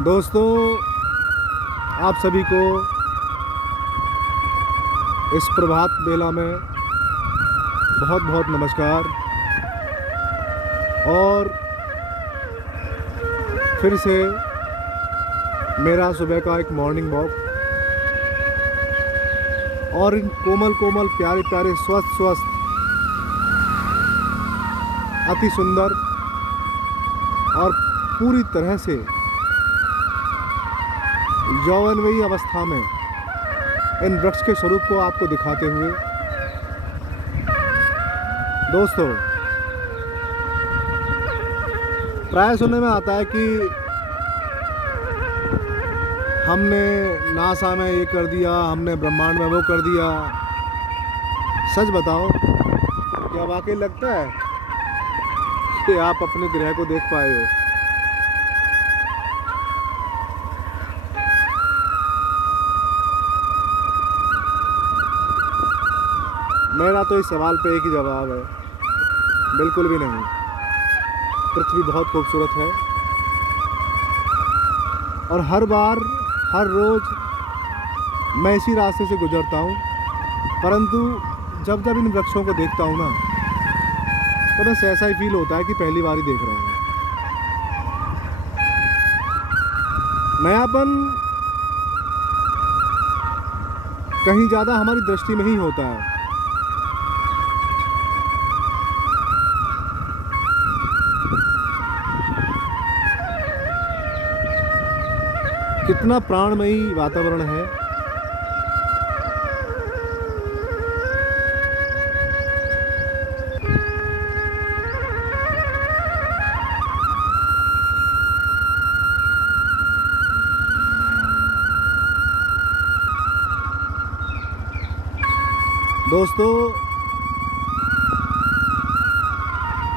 दोस्तों, आप सभी को इस प्रभात बेला में बहुत बहुत नमस्कार। और फिर से मेरा सुबह का एक मॉर्निंग वॉक और इन कोमल कोमल प्यारे प्यारे स्वस्थ स्वस्थ अति सुंदर और पूरी तरह से यौवनमयी अवस्था में इन वृक्ष के स्वरूप को आपको दिखाते हुए, दोस्तों, प्राय सुनने में आता है कि हमने नासा में ये कर दिया, हमने ब्रह्मांड में वो कर दिया। सच बताओ, क्या वाकई लगता है कि आप अपने ग्रह को देख पाए हो? मेरा तो इस सवाल पे एक ही जवाब है, बिल्कुल भी नहीं। पृथ्वी बहुत खूबसूरत है और हर बार हर रोज़ मैं इसी रास्ते से गुजरता हूँ, परंतु जब जब इन वृक्षों को देखता हूँ ना, तो बस ऐसा ही फील होता है कि पहली बार ही देख रहा हूँ। नयापन कहीं ज़्यादा हमारी दृष्टि में ही होता है। कितना प्राणमयी वातावरण है। दोस्तों,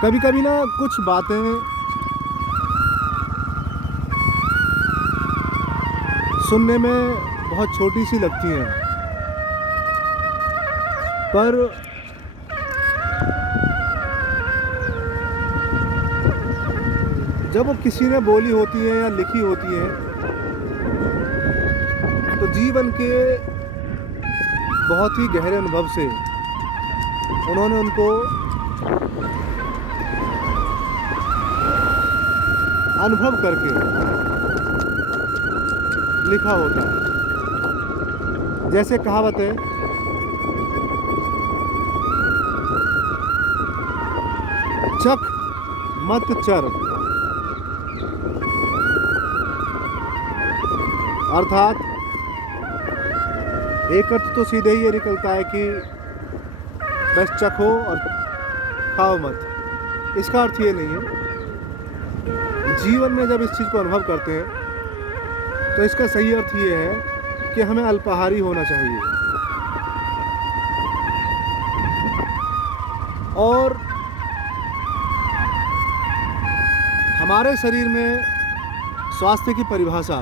कभी कभी ना कुछ बातें सुनने में बहुत छोटी सी लगती हैं, पर जब वो किसी ने बोली होती है या लिखी होती है, तो जीवन के बहुत ही गहरे अनुभव से उन्होंने उनको अनुभव करके लिखा होता है। जैसे कहावत है, चख मत चर, अर्थात एक अर्थ तो सीधे ही ये निकलता है कि बस चखो और खाओ मत। इसका अर्थ ये नहीं है। जीवन में जब इस चीज़ को अनुभव करते हैं, तो इसका सही अर्थ ये है कि हमें अल्पाहारी होना चाहिए और हमारे शरीर में स्वास्थ्य की परिभाषा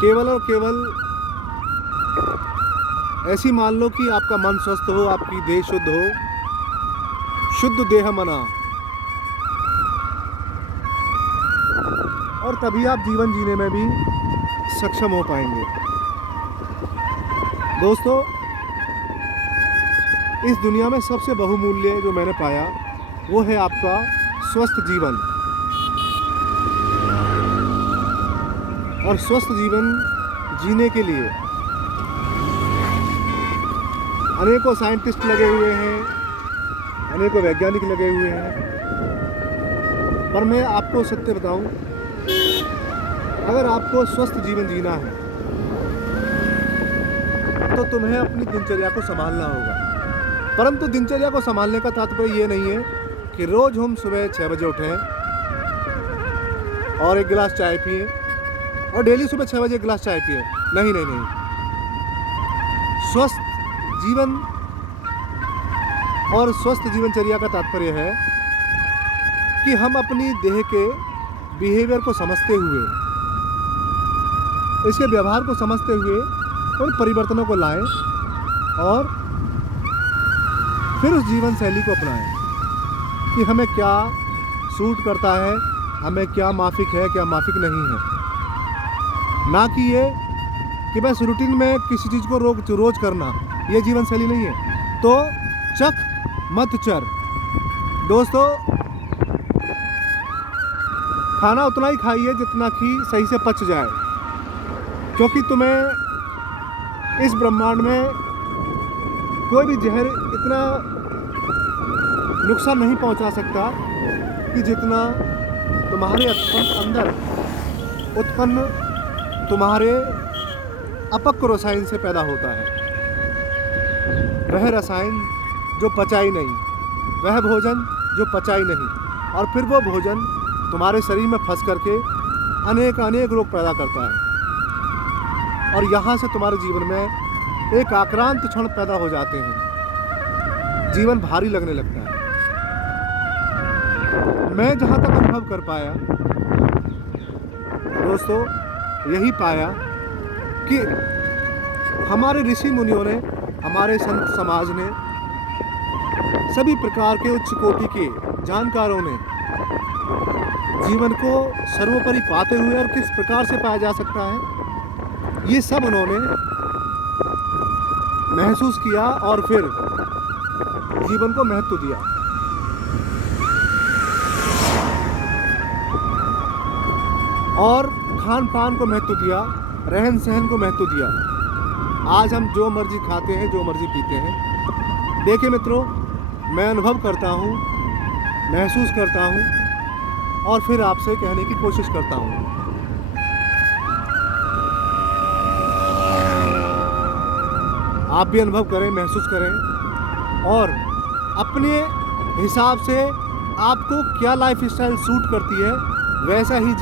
केवल और केवल ऐसी मान लो कि आपका मन स्वस्थ हो, आपकी देह शुद्ध हो, शुद्ध देह मना, और तभी आप जीवन जीने में भी सक्षम हो पाएंगे। दोस्तों, इस दुनिया में सबसे बहुमूल्य जो मैंने पाया वो है आपका स्वस्थ जीवन। और स्वस्थ जीवन जीने के लिए अनेकों साइंटिस्ट लगे हुए हैं, अनेकों वैज्ञानिक लगे हुए हैं, पर मैं आपको सत्य बताऊं, अगर आपको स्वस्थ जीवन जीना है तो तुम्हें अपनी दिनचर्या को संभालना होगा। परंतु दिनचर्या को संभालने का तात्पर्य ये नहीं है कि रोज़ हम सुबह 6 बजे उठें और एक गिलास चाय पिए और डेली सुबह 6 बजे एक गिलास चाय पिए। नहीं नहीं नहीं। स्वस्थ जीवन और स्वस्थ जीवनचर्या का तात्पर्य है कि हम अपनी देह के बिहेवियर को समझते हुए, इसके व्यवहार को समझते हुए उन परिवर्तनों को लाएं और फिर उस जीवन शैली को अपनाएं कि हमें क्या सूट करता है, हमें क्या माफिक है क्या माफिक नहीं है। ना कि ये कि बस रूटीन में किसी चीज़ को रोज करना, ये जीवन शैली नहीं है। तो चख मत चर। दोस्तों, खाना उतना ही खाइए जितना कि सही से पच जाए, क्योंकि तुम्हें इस ब्रह्मांड में कोई भी जहर इतना नुकसान नहीं पहुंचा सकता कि जितना तुम्हारे अंदर उत्पन्न तुम्हारे अपक्व रसायन से पैदा होता है। वह रसायन जो पचाई नहीं, वह भोजन जो पचाई नहीं, और फिर वो भोजन तुम्हारे शरीर में फंस करके अनेक रोग पैदा करता है, और यहाँ से तुम्हारे जीवन में एक आक्रांत क्षण पैदा हो जाते हैं, जीवन भारी लगने लगता है। मैं जहाँ तक अनुभव कर पाया दोस्तों, यही पाया कि हमारे ऋषि मुनियों ने, हमारे संत समाज ने, सभी प्रकार के उच्च कोटि के जानकारों ने जीवन को सर्वोपरि पाते हुए और किस प्रकार से पाया जा सकता है, ये सब उन्होंने महसूस किया और फिर जीवन को महत्व दिया। और खान पान को महत्व दिया, रहन सहन को महत्व दिया। आज हम जो मर्जी खाते हैं, जो मर्जी पीते हैं। देखिए मित्रों, मैं अनुभव करता हूँ, महसूस करता हूँ और फिर आपसे कहने की कोशिश करता हूँ। आप भी अनुभव करें, महसूस करें और अपने हिसाब से आपको क्या लाइफ स्टाइल सूट करती है वैसा ही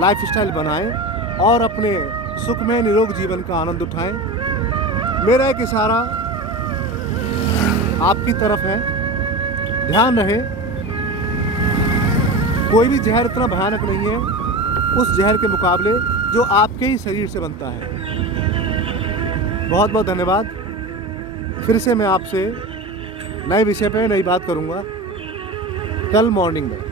लाइफ स्टाइल बनाएं और अपने सुखमय निरोग जीवन का आनंद उठाएं। मेरा एक इशारा आपकी तरफ है, ध्यान रहे, कोई भी जहर इतना भयानक नहीं है उस जहर के मुकाबले जो आपके ही शरीर से बनता है। बहुत बहुत धन्यवाद। फिर से मैं आपसे नए विषय पे नई बात करूँगा कल मॉर्निंग में।